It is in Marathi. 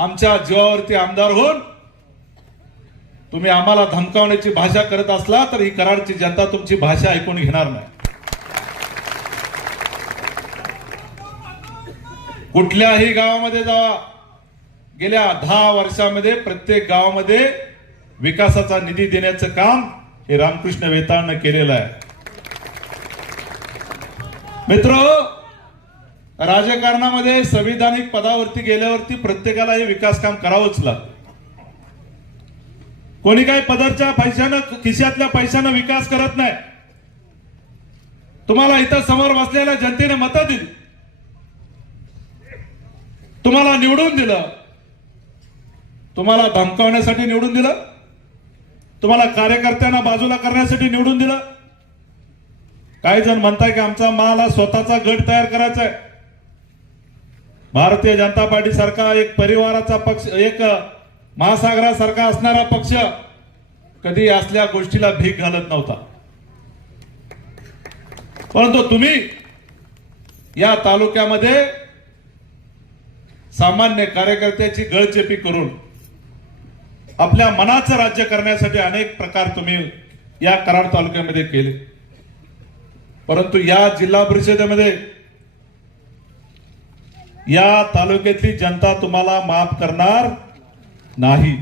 आमच्या जीवावरती आमदार होऊन तुम्ही आम्हाला धमकावण्याची भाषा करत असला तर ही कराडची जनता तुमची भाषा ऐकून घेणार नाही. कुठल्याही गावामध्ये जावा, गेल्या 10 वर्षामध्ये प्रत्येक गावामध्ये विकासाचा निधी देण्याचं काम हे रामकृष्ण वेताळनं केलेलं आहे. मित्र, राजकारणामध्ये संविधानिक पदावरती गेल्यावरती प्रत्येकाला हे विकास काम करावंच लागतं. कोणी काही पदरच्या पैशानं, खिशातल्या पैशानं विकास करत नाही. तुम्हाला इथं समोर बसलेल्या जनतेने मतं दिली, तुम्हाला निवडून दिलं, तुम्हाला धमकावण्यासाठी निवडून दिलं, तुम्हाला कार्यकर्त्यांना बाजूला करण्यासाठी निवडून दिलं. काही जण म्हणताय की आमचा मला स्वतःचा गट तयार करायचा आहे. भारतीय जनता पार्टी सारखा एक परिवाराचा पक्ष, एक महासागरासारखा असणारा पक्ष कधी असल्या गोष्टीला भीक घालत नव्हता. परंतु तुम्ही या तालुक्यामध्ये सामान्य कार्यकर्त्याची गळचेपी करून आपल्या मनाचं राज्य करण्यासाठी अनेक प्रकार तुम्ही या कराड तालुक्यामध्ये केले. परंतु या जिल्हा परिषदेमध्ये या तालुक्यातली जनता तुम्हाला माफ करणार नाही.